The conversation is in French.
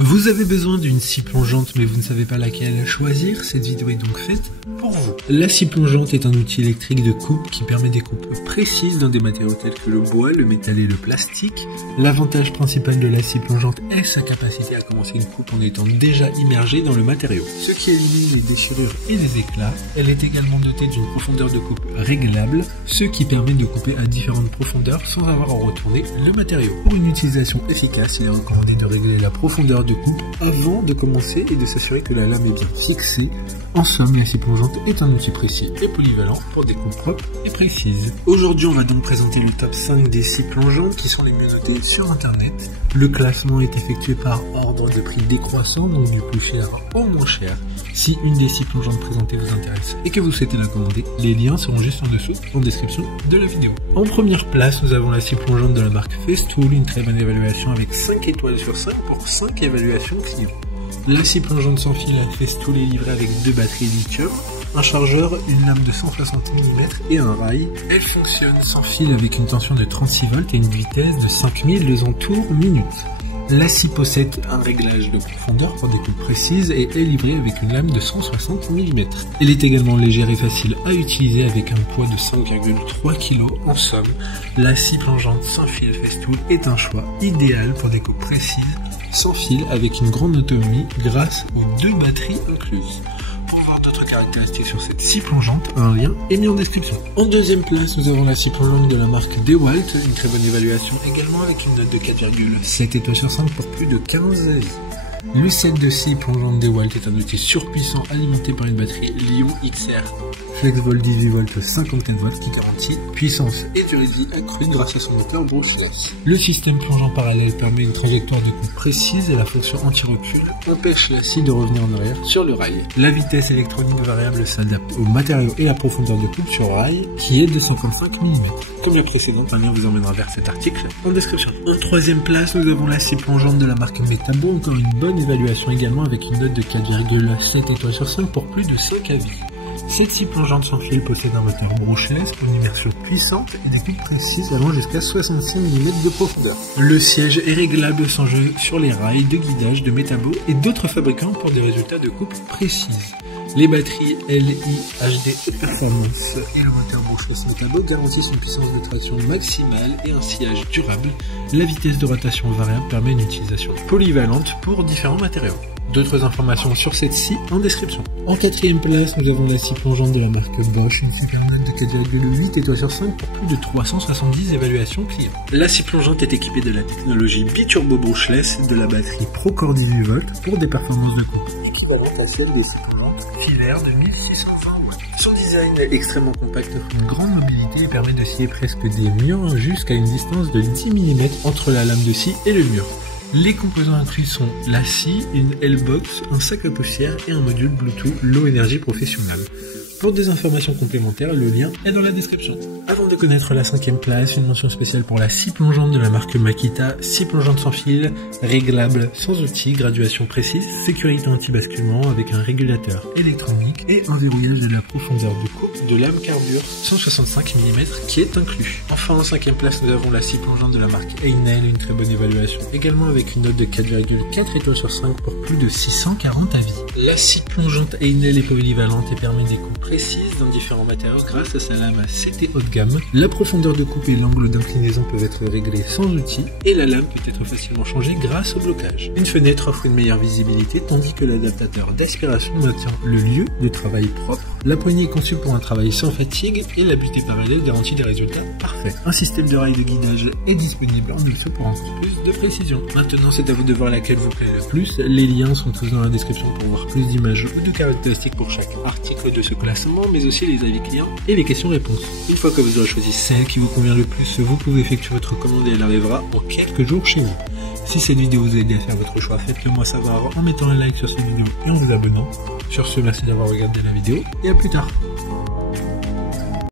Vous avez besoin d'une scie plongeante mais vous ne savez pas laquelle choisir, cette vidéo est donc faite pour vous. La scie plongeante est un outil électrique de coupe qui permet des coupes précises dans des matériaux tels que le bois, le métal et le plastique. L'avantage principal de la scie plongeante est sa capacité à commencer une coupe en étant déjà immergé dans le matériau, ce qui élimine les déchirures et les éclats. Elle est également dotée d'une profondeur de coupe réglable, ce qui permet de couper à différentes profondeurs sans avoir à retourner le matériau. Pour une utilisation efficace, il est recommandé de régler la profondeur de coupe avant de commencer et de s'assurer que la lame est bien fixée. En somme, la scie plongeante est un outil précis et polyvalent pour des coupes propres et précises. Aujourd'hui, on va donc présenter le top 5 des scies plongeantes qui sont les mieux notées sur internet. Le classement est effectué par ordre de prix décroissant, donc du plus cher au moins cher. Si une des scies plongeantes présentées vous intéresse et que vous souhaitez la commander, les liens seront juste en dessous en description de la vidéo. En première place, nous avons la scie plongeante de la marque Festool, une très bonne évaluation avec 5 étoiles sur 5 pour 5 évaluations clients. La scie plongeante sans fil à Festool est livrée avec 2 batteries lithium, un chargeur, une lame de 160 mm et un rail. Elle fonctionne sans fil avec une tension de 36 volts et une vitesse de 5000 entours minutes. La scie possède un réglage de profondeur pour des coupes précises et est livrée avec une lame de 160 mm. Elle est également légère et facile à utiliser avec un poids de 5,3 kg. En somme, la scie plongeante sans fil Festool est un choix idéal pour des coupes précises sans fil avec une grande autonomie grâce aux 2 batteries incluses. Pour voir d'autres caractéristiques sur cette scie plongeante, un lien est mis en description. En deuxième place, nous avons la scie plongeante de la marque DeWalt, une très bonne évaluation également avec une note de 4,7 étoiles sur 5 pour plus de 15 avis. Le set de scie plongeante DeWalt est un outil surpuissant alimenté par une batterie Li-ion XR FlexVolt 18 volts 54 volts qui garantit puissance et durée de vie accrue grâce à son moteur brushless. Le système plongeant parallèle permet une trajectoire de coupe précise et la fonction anti-recul empêche la scie de revenir en arrière sur le rail. La vitesse électronique variable s'adapte au matériau et la profondeur de coupe sur rail qui est de 55 mm. Comme la précédente, un lien vous emmènera vers cet article en description. En troisième place, nous avons la scie plongeante de la marque Metabo, encore une bonne évaluation également avec une note de 4,7 étoiles sur 5 pour plus de 5 avis. Cette scie plongeante sans fil possède un moteur brushless pour une immersion puissante et des coupes précises allant jusqu'à 65 mm de profondeur. Le siège est réglable sans jeu sur les rails de guidage de Metabo et d'autres fabricants pour des résultats de coupe précises. Les batteries LiHD Performance et le moteur brushless Metabo garantissent une puissance de traction maximale et un sciage durable. La vitesse de rotation variable permet une utilisation polyvalente pour différents matériaux. D'autres informations sur cette scie en description. En quatrième place, nous avons la scie plongeante de la marque Bosch, une super note de 4,8 étoiles sur 5 pour plus de 370 évaluations clients. La scie plongeante est équipée de la technologie Biturbo brushless de la batterie Procore 18 volts pour des performances de coupe équivalentes à celles des scies plongeantes filaires de 1620 watts. Son design est extrêmement compact offre une grande mobilité et permet de scier presque des murs jusqu'à une distance de 10 mm entre la lame de scie et le mur. Les composants inclus sont la scie, une L-box, un sac à poussière et un module Bluetooth Low Energy Professional. Pour des informations complémentaires, le lien est dans la description. Avant de connaître la 5e place, une mention spéciale pour la scie plongeante de la marque Makita, scie plongeante sans fil, réglable, sans outil, graduation précise, sécurité anti-basculement avec un régulateur électronique et un verrouillage de la profondeur de coupe de lame carbure 165 mm qui est inclus. Enfin en 5e place, nous avons la scie plongeante de la marque Einel, une très bonne évaluation, également avec une note de 4,4 étoiles sur 5 pour plus de 640 avis. La scie plongeante Einel est polyvalente et permet des coupes précise dans différents matériaux grâce à sa lame CT haut de gamme. La profondeur de coupe et l'angle d'inclinaison peuvent être réglés sans outil et la lame peut être facilement changée grâce au blocage. Une fenêtre offre une meilleure visibilité tandis que l'adaptateur d'aspiration maintient le lieu de travail propre. La poignée est conçue pour un travail sans fatigue et la butée parallèle garantit des résultats parfaits. Un système de rail de guidage est disponible en dessous pour encore plus de précision. Maintenant c'est à vous de voir laquelle vous plaît le plus. Les liens sont tous dans la description pour voir plus d'images ou de caractéristiques pour chaque article de ce classement, mais aussi les avis clients et les questions-réponses. Une fois que vous aurez choisi celle qui vous convient le plus, vous pouvez effectuer votre commande et elle arrivera en quelques jours chez vous. Si cette vidéo vous a aidé à faire votre choix, faites-le moi savoir en mettant un like sur cette vidéo et en vous abonnant. Sur ce, merci d'avoir regardé la vidéo et à plus tard.